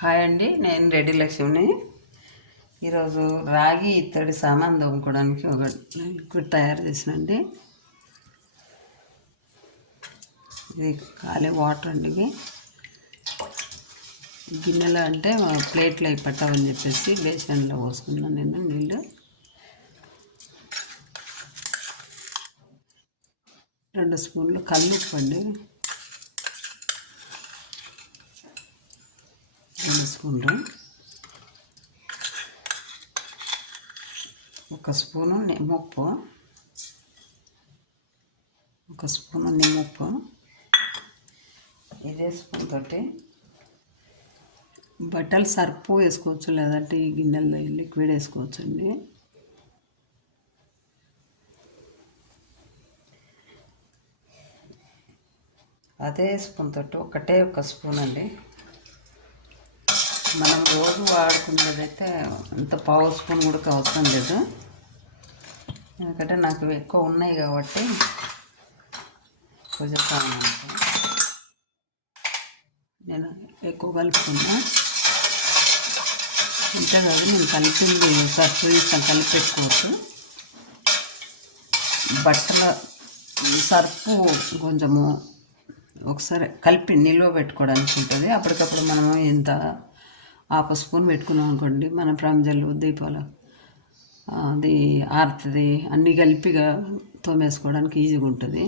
Hi అండి, నేను రెడ్డి లక్ష్మిని. ఈరోజు రాగి ఇత్తడి సామాన్ తోముకోవడానికి ఒక లిక్విడ్ తయారు చేసినండి. ఇది ఖాళీ వాటర్ అండి. ఇవి గిన్నెలో అంటే ప్లేట్లో అవి పట్టవని చెప్పేసి బేసన్లో పోసుకున్నాను నేను నీళ్ళు. 2 స్పూన్లు కల్లుప్పు అండి, 2 స్పూన్లు, 1 స్పూను నిమ్మప్పు, 1 స్పూను నిమ్మప్పు. ఇదే స్పూన్ తోటి బట్టలు సర్పు వేసుకోవచ్చు, లేదంటే ఈ గిన్నెల్లో లిక్విడ్ వేసుకోవచ్చు అండి. అదే స్పూన్ తోటి ఒకటే 1 స్పూన్ అండి. మనం రోజు వాడుకునేదైతే అంత పావు స్పూన్ కూడా అవసరం లేదు, ఎందుకంటే నాకు ఎక్కువ ఉన్నాయి కాబట్టి కొంచెం నేను ఎక్కువ కలుపుకున్నా. ఇంతే కాదు, నేను కలిపింది సర్ఫ్ కలిపి పెట్టుకోవచ్చు. బట్టల సర్ఫు కొంచెము ఒకసారి కలిపి నిల్వ పెట్టుకోవడానికి ఉంటుంది. అప్పటికప్పుడు మనము ఇంత 1/2 స్పూన్ పెట్టుకున్నాం అనుకోండి, మన ప్రాంజలు దీపాలు అది ఆరుతుంది, అన్నీ కలిపిగా తోమేసుకోవడానికి ఈజీగా ఉంటుంది.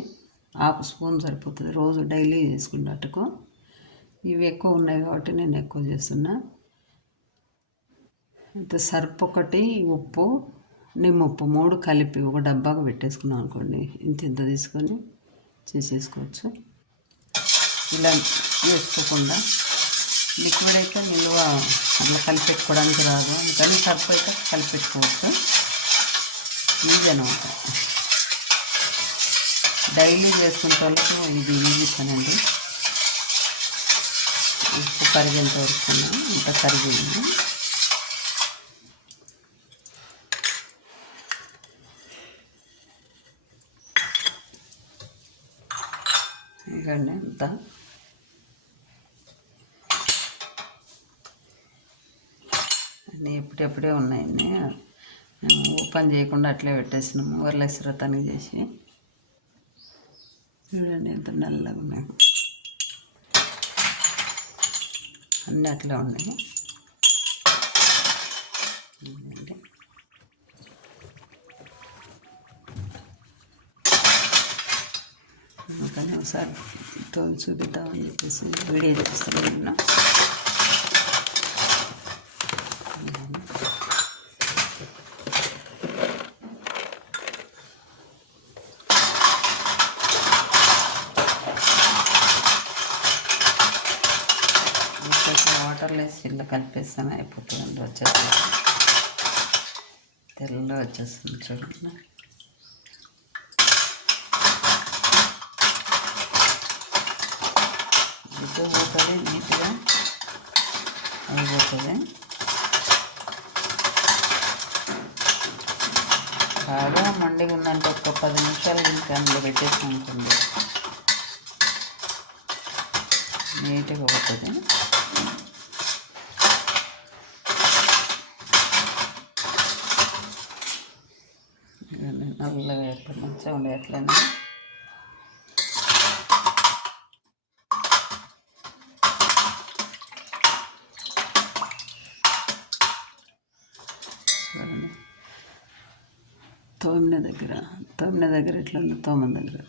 1/2 స్పూన్ సరిపోతుంది రోజు డైలీ చేసుకున్నట్టుకు. ఇవి ఎక్కువ ఉన్నాయి కాబట్టి నేను ఎక్కువ చేస్తున్నా. అయితే సర్పు ఒకటి, ఉప్పు, నిమ్మప్పు 3 కలిపి ఒక డబ్బాకు పెట్టేసుకున్నాం అనుకోండి, ఇంత తీసుకొని చేసేసుకోవచ్చు. ఇలా వేసుకోకుండా లిక్విడ్ అయితే నిల్వ అట్లా కలిపెట్టుకోవడానికి రాదు, కానీ సర్పు అయితే కలిపెట్టుకోవచ్చు. ఈజీ అనమాట. డైలీ చేసుకునే వాళ్ళకు ఇది ఈజీ పనండి. ఉప్పు కరిగేంత వరకు ఇంత కరిగింది. ఇకండి అంత అన్నీ ఎప్పుడెప్పుడే ఉన్నాయని ఓపెన్ చేయకుండా అట్లే పెట్టేసినాము. వరలక్ష్మి చేసి చూడండి ఎంత నల్లగా ఉన్నాయి, అన్నీ అట్లా ఉన్నాయి. అందుకని ఒకసారి తోలు చూపిద్దామని చెప్పేసి వీడియో చేస్తున్నాను. వాటర్లో వేసి ఇలా కలిపేస్తాను, అయిపోతుందండి. వచ్చేస్తుంది, తెల్ల వచ్చేస్తుంది చూడండి. ఇది పోతుంది నీట్గా అయిపోతుంది. బాగా మండిగా ఉందంటే ఒక 10 నిమిషాలు ఇంకా అందులో పెట్టేసాం అనుకోండి, నీట్గా పోతుంది. నల్లగా ఎప్పుడు మంచిగా ఉండే అట్లనే చూడండి. తోమిన దగ్గర ఎట్లా ఉంది, తోమన దగ్గర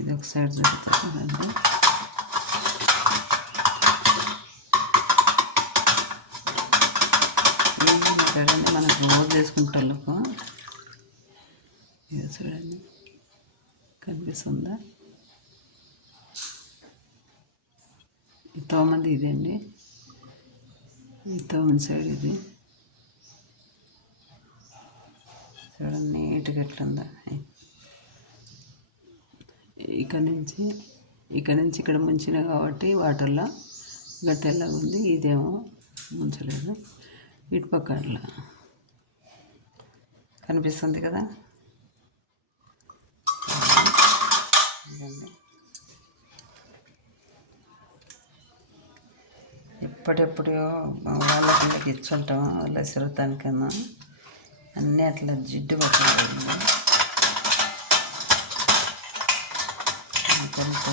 ఇది ఒక సైడ్ జరుగుతుంది చూడండి. చూడండి, మనకు రోజు చేసుకుంటాళ్ళకు ఇది చూడండి, కనిపిస్తుందా? ఈ తోమంది ఇదండి, ఈ తోమన సైడ్ ఇది చూడండి నీట్గా ఎట్లుందా. ఇక్కడ నుంచి ఇక్కడ ముంచిన కాబట్టి వాటర్లో ఇంకా తెల్లగా ఉంది. ఇదేమో ముంచలేదు. ఇటు పక్క అట్లా కనిపిస్తుంది కదా. ఎప్పుడెప్పుడు వాళ్ళకి ఇచ్చుంటాం వాళ్ళ సిరతానికన్నా అన్నీ అట్లా జిడ్డు పట్టింది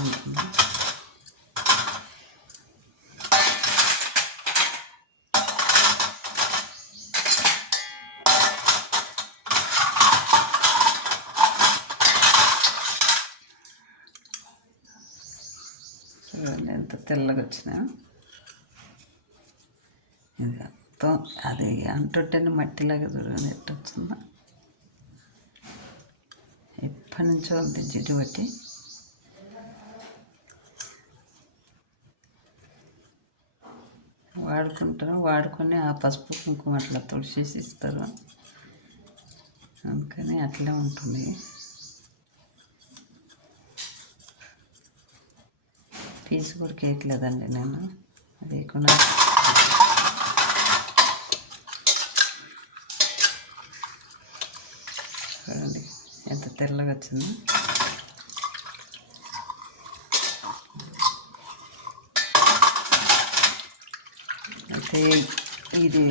ఉంటుంది. చూడండి ఎంత తెల్లగా వచ్చినా ఇది మొత్తం అది అంటుంటేనే మట్టిలాగా చూడండి ఎట్ట వచ్చిందో. ఎప్పటి నుంచో ఉంది జిడ్డు బట్టి. వాడుకుంటారు, వాడుకొని ఆ పసుపు కుంకుమ అట్లా తుడిచేసి ఇస్తారు, అందుకని అట్లే ఉంటుంది. పీసు కూడా కేయట్లేదండి నేను, అది కూడా చూడండి ఎంత తెల్లగా వచ్చిందో. అయితే ఇది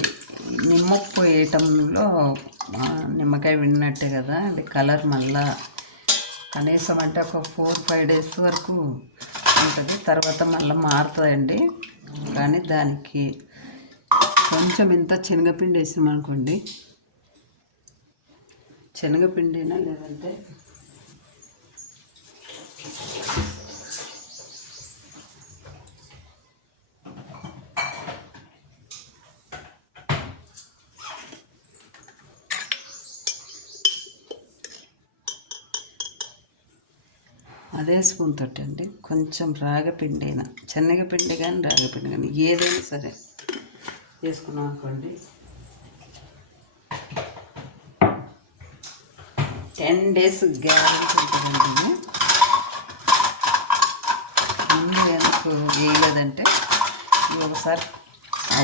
నిమ్మప్పు వేయటంలో నిమ్మకాయ విన్నట్టే కదా, అది కలర్ మళ్ళా కనీసం అంటే ఒక 4-5 days వరకు ఉంటుంది, తర్వాత మళ్ళీ మారుతుందండి. కానీ దానికి కొంచెం ఇంత శనగపిండి వేసామనుకోండి, శనగపిండి అయినా లేదంటే అదే స్పూన్ తోటి అండి కొంచెం రాగపిండి అయినా, శనగపిండి కానీ రాగపిండి కానీ ఏదైనా సరే వేసుకున్నాం అనుకోండి, 10 days గ్యారెంటీ ఉంటుందండి. ముందు ఎందుకు వేయలేదంటే ఒకసారి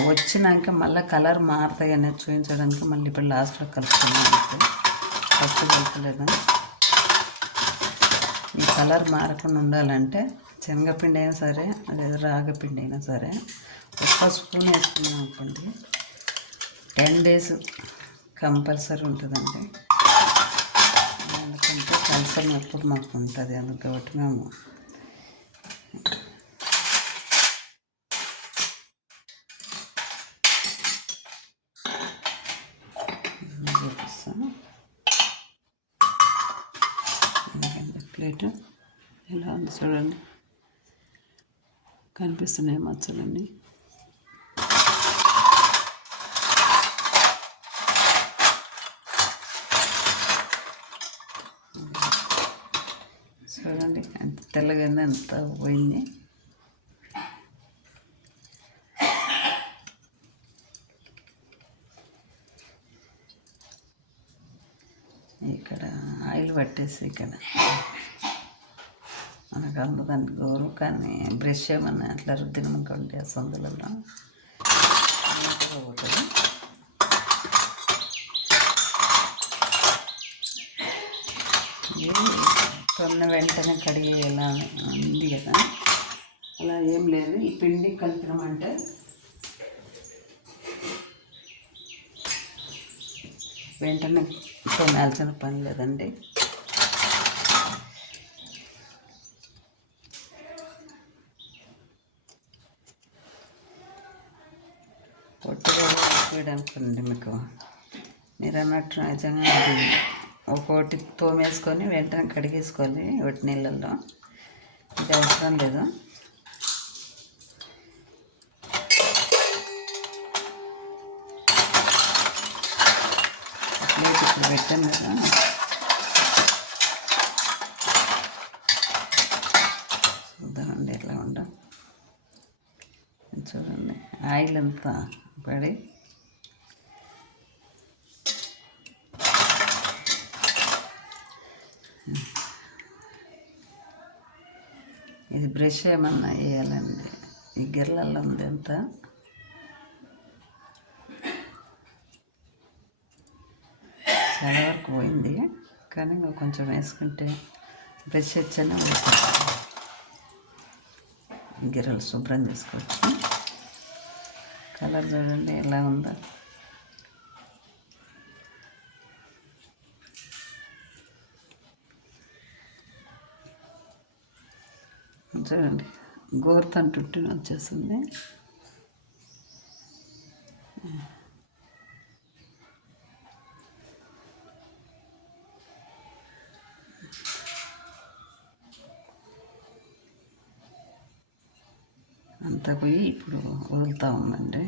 వచ్చినాక మళ్ళీ కలర్ మారుతాయి అనేది చూపించడానికి మళ్ళీ ఇప్పుడు లాస్ట్లో కలుపుకున్నాను. ఫస్ట్ కలపలేదు. ఈ కలర్ మారకుండా ఉండాలంటే శనగపిండి అయినా సరే లేదా రాగపిండి అయినా సరే ఒక్క స్పూన్ వేసుకున్నాం అనుకోండి, 10 days కంపల్సరీ ఉంటుందండి. ఎందుకంటే కల్సర్ ఎప్పుడు మాకు ఉంటుంది, అందుకబట్టి మేము చూపిస్తాను. ప్లేట్ ఎలా ఉంది చూడండి, కనిపిస్తున్నాయి మచ్చలన్నీ. చూడండి ఎంత తెల్లగా ఎంత పోయింది. ఇక్కడ ఆయిల్ పట్టేసి ఇక్కడ మనకు అందుకని గోరు, కానీ బ్రష్ ఏమన్నా అట్లా రుద్దిననుకోండి ఆ సందులలో పోతుంది. కొన్న వెంటనే కడిగేలా ఉంది కదా, అలా ఏం లేదు. ఈ పిండి కలిపినామంటే వెంటనే కొనాల్సిన పని లేదండి. పొట్టుగా వేయడానికండి మీకు మీరు అన్నట్టు నిజంగా అది ఒక్కొక్కటి తోమేసుకొని వెంటనే కడిగేసుకోవాలి ఒకటి నీళ్ళల్లో, ఇది అవసరం లేదు. ప్లేట్ ఇప్పుడు పెట్టాను కదా, చూద్దామండి ఎట్లా ఉండం. చూడండి ఆయిల్ అంతా పడి ఇది బ్రష్ ఏమన్నా వేయాలండి. ఈ గిర్రలలో ఉంది ఎంత, చాలా వరకు పోయింది, కానీ కొంచెం వేసుకుంటే బ్రష్ వచ్చానే గిర్రలు శుభ్రం చేసుకోవచ్చు. కలర్ చూడండి ఎలా ఉందో. చూడండి గోరుతంటుంటే వచ్చేస్తుంది. అంతా పోయి ఇప్పుడు వదులుతూ ఉందండి.